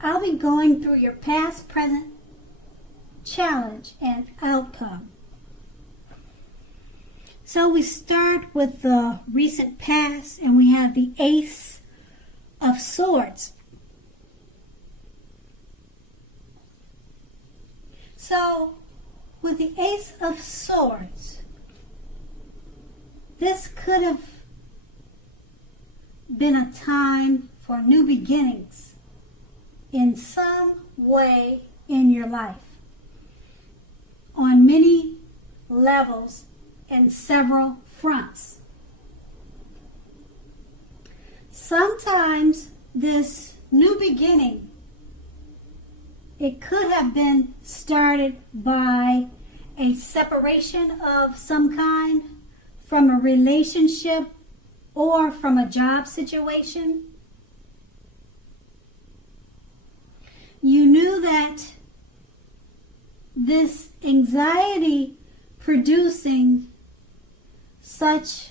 I'll be going through your past, present, challenge, and outcome. So we start with the recent past, and we have the Ace of Swords. So with the Ace of Swords, this could have been a time for new beginnings in some way in your life, on many levels and several fronts. Sometimes this new beginning, it could have been started by a separation of some kind from a relationship or from a job situation. You knew that this anxiety producing such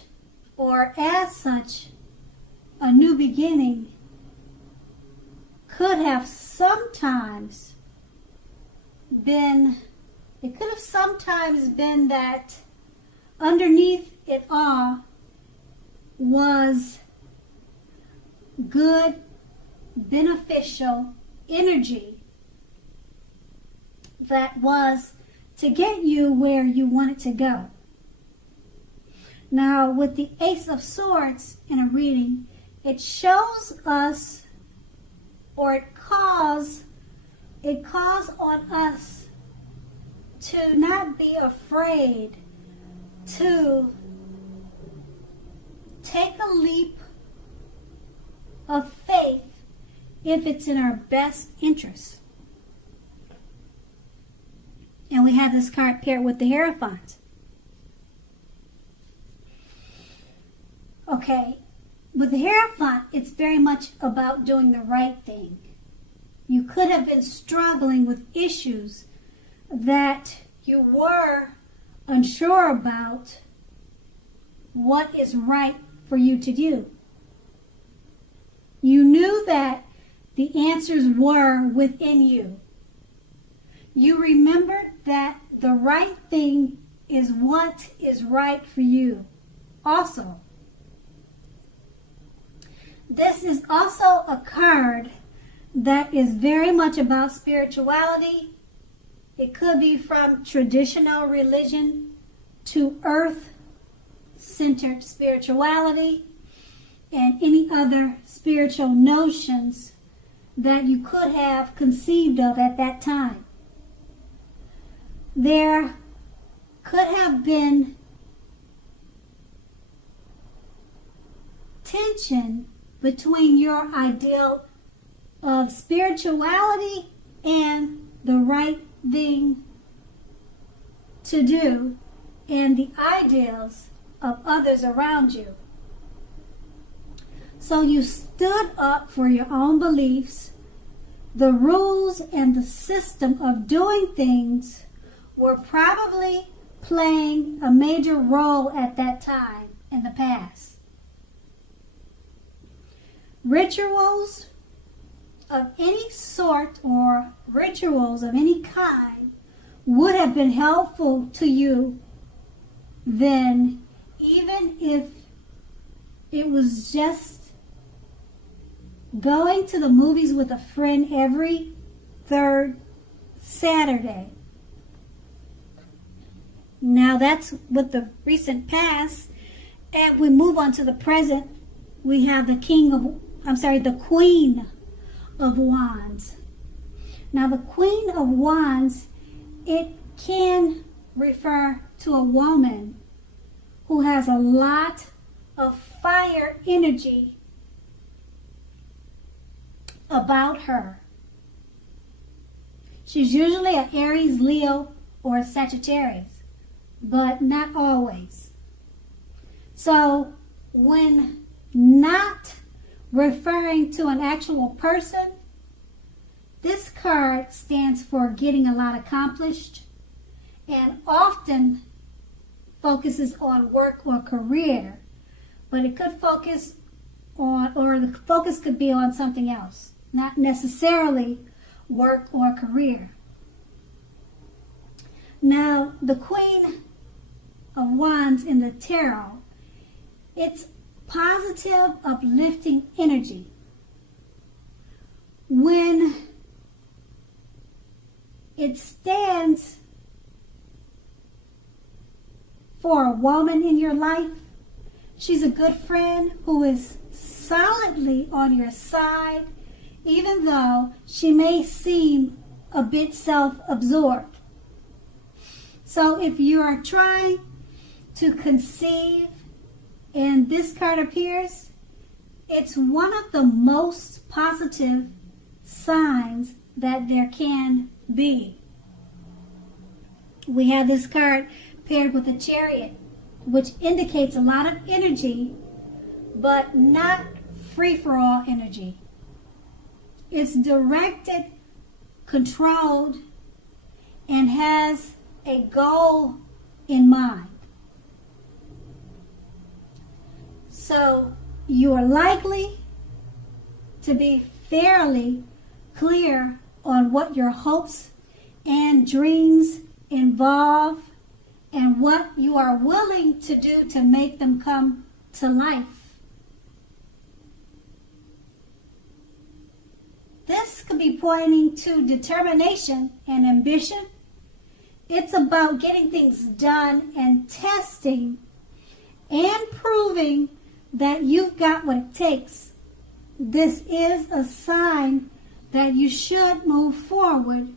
or as such a new beginning could have sometimes been, it could have sometimes been that underneath it all was good, beneficial energy that was to get you where you wanted to go. Now, with the Ace of Swords in a reading, it shows us, or it calls on us to not be afraid to take a leap of faith if it's in our best interest. And we have this card paired with the Hierophant. Okay, with the Hierophant, it's very much about doing the right thing. You could have been struggling with issues that you were unsure about what is right for you to do. You knew that the answers were within you. You remembered that the right thing is what is right for you. Also, this is also a card that is very much about spirituality. It could be from traditional religion to earth-centered spirituality and any other spiritual notions that you could have conceived of at that time. There could have been tension between your ideal of spirituality and the right thing to do and the ideals of others around you. So you stood up for your own beliefs. The rules and the system of doing things were probably playing a major role at that time in the past. Rituals of any sort or rituals of any kind would have been helpful to you then, even if it was just going to the movies with a friend every third Saturday. Now that's with the recent past, and we move on to the present. We have the Queen of Wands. Now the Queen of Wands, it can refer to a woman who has a lot of fire energy about her. She's usually an Aries, Leo, or a Sagittarius, but not always. So when not referring to an actual person, this card stands for getting a lot accomplished and often focuses on work or career, but it could focus on, or the focus could be on something else. not necessarily work or career. Now, the Queen of Wands in the tarot, it's positive, uplifting energy. When it stands for a woman in your life, she's a good friend who is solidly on your side, even though she may seem a bit self-absorbed. So if you are trying to conceive, and this card appears, it's one of the most positive signs that there can be. We have this card paired with a Chariot, which indicates a lot of energy, but not free-for-all energy. It's directed, controlled, and has a goal in mind. So you are likely to be fairly clear on what your hopes and dreams involve and what you are willing to do to make them come to life. This could be pointing to determination and ambition. It's about getting things done and testing and proving that you've got what it takes. This is a sign that you should move forward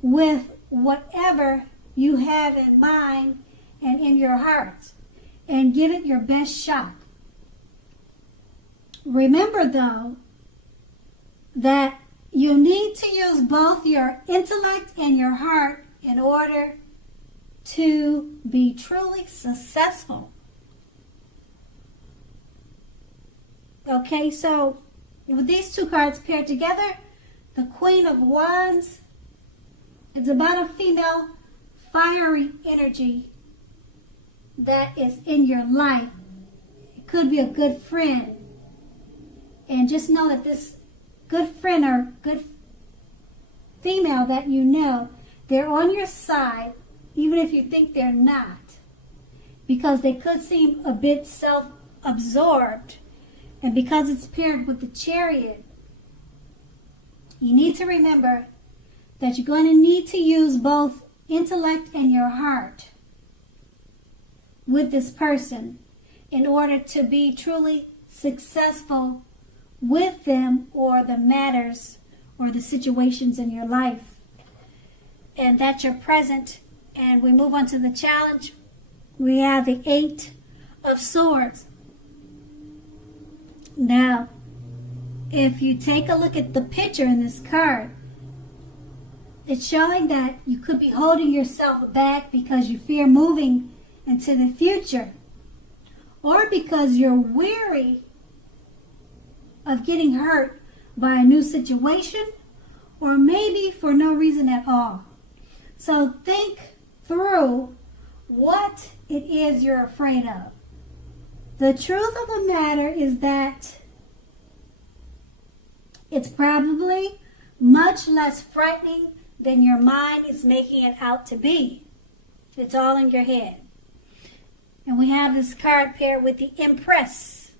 with whatever you have in mind and in your heart and give it your best shot. Remember, though, that you need to use both your intellect and your heart in order to be truly successful. Okay, so with these two cards paired together, the Queen of Wands is about a female fiery energy that is in your life. It could be a good friend. And just know that this good friend or good female that you know, they're on your side, even if you think they're not, because they could seem a bit self-absorbed. And because it's paired with the Chariot, you need to remember that you're going to need to use both intellect and your heart with this person in order to be truly successful with them or the matters or the situations in your life. And that's your present. And we move on to the challenge. We have the 8 of Swords. Now, if you take a look at the picture in this card, it's showing that you could be holding yourself back because you fear moving into the future, or because you're weary of getting hurt by a new situation, or maybe for no reason at all. So think through what it is you're afraid of. The truth of the matter is that it's probably much less frightening than your mind is making it out to be. It's all in your head. And we have this card paired with the Empress.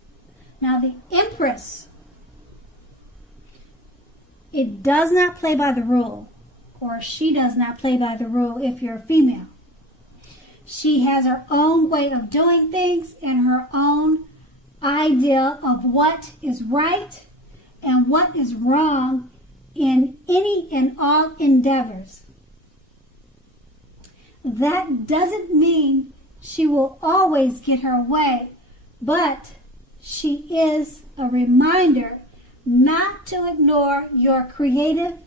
Now the Empress, it does not play by the rule, or she does not play by the rule if you're a female. She has her own way of doing things and her own idea of what is right and what is wrong in any and all endeavors. That doesn't mean she will always get her way, but she is a reminder not to ignore your creative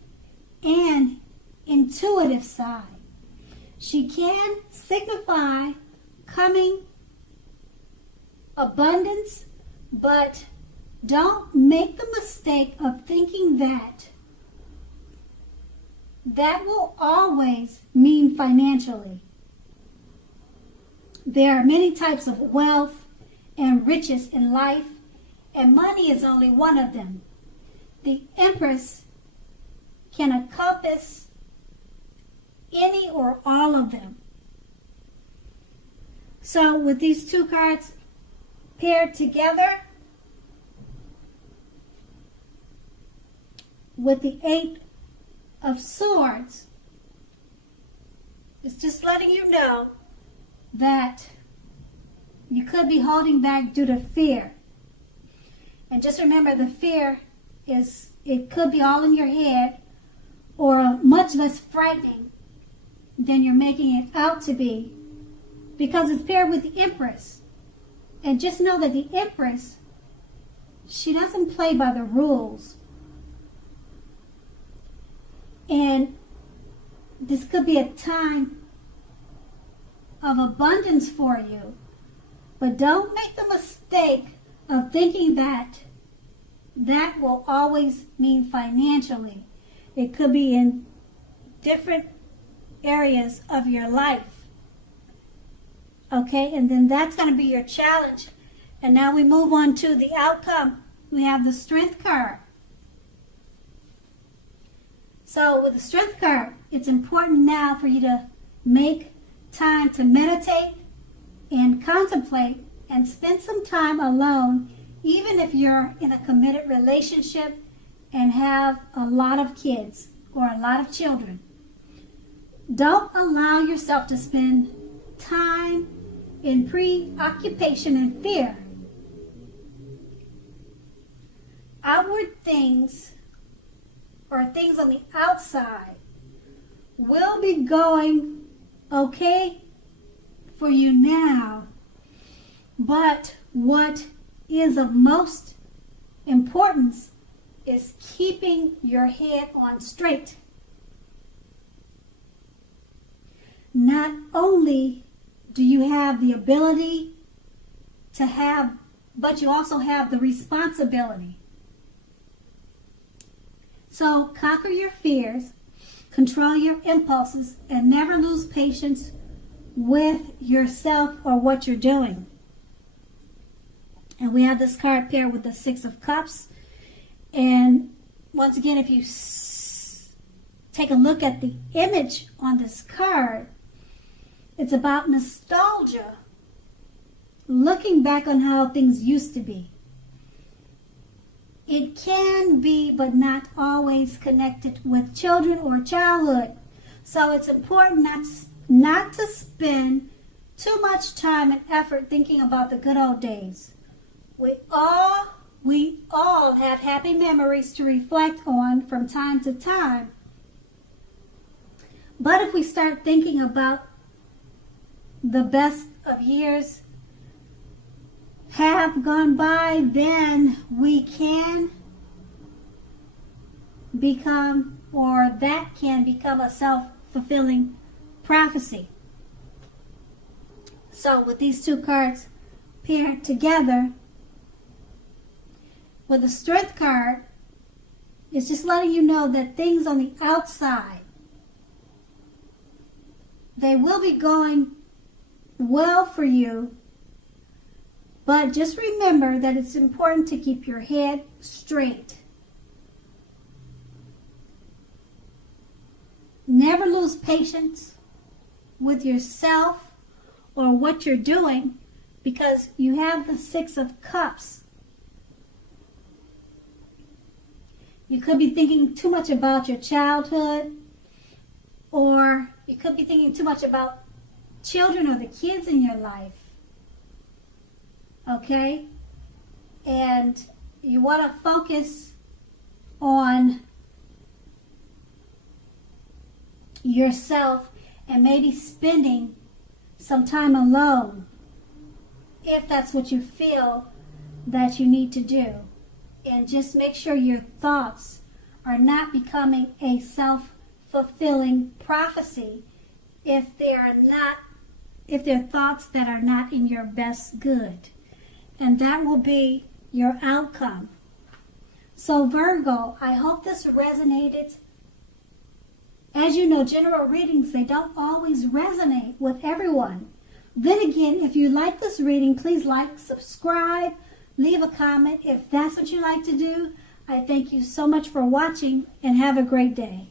and intuitive side. She can signify coming abundance, but don't make the mistake of thinking that that will always mean financially. There are many types of wealth and riches in life, and money is only one of them. the Empress can encompass any or all of them. So with these two cards paired together with the Eight of Swords, it's just letting you know that you could be holding back due to fear. And just remember, the fear it could be all in your head, or much less frightening than you're making it out to be, because it's paired with the Empress. And just know that the Empress, she doesn't play by the rules. And this could be a time of abundance for you. But don't make the mistake of thinking that that will always mean financially. It could be in different areas of your life. Okay, and then that's going to be your challenge. And now we move on to the outcome. We have the Strength card. So with the Strength card, it's important now for you to make time to meditate and contemplate and spend some time alone, even if you're in a committed relationship and have a lot of kids or a lot of children. Don't allow yourself to spend time in preoccupation and fear. Outward things, or things on the outside, will be going okay for you now, but what is of most importance is keeping your head on straight. Not only do you have the ability to have, but you also have the responsibility. So conquer your fears, control your impulses, and never lose patience with yourself or what you're doing. And we have this card paired with the Six of Cups. And once again, if you take a look at the image on this card, it's about nostalgia, looking back on how things used to be. It can be, but not always, connected with children or childhood. So it's important not to spend too much time and effort thinking about the good old days. We all have happy memories to reflect on from time to time. But if we start thinking about the best of years have gone by, then we can become, or that can become, a self-fulfilling prophecy. So with these two cards paired together, with the Strength card, it's just letting you know that things on the outside, they will be going well for you, but just remember that it's important to keep your head straight. Never lose patience with yourself or what you're doing, because you have the Six of Cups. You could be thinking too much about your childhood, or you could be thinking too much about children or the kids in your life. Okay? And you want to focus on yourself and maybe spending some time alone, if that's what you feel that you need to do. And just make sure your thoughts are not becoming a self-fulfilling prophecy if they're thoughts that are not in your best good. And that will be your outcome. So Virgo, I hope this resonated. As you know, general readings, they don't always resonate with everyone. Then again, if you like this reading, please like, subscribe, leave a comment if that's what you like to do. I thank you so much for watching and have a great day.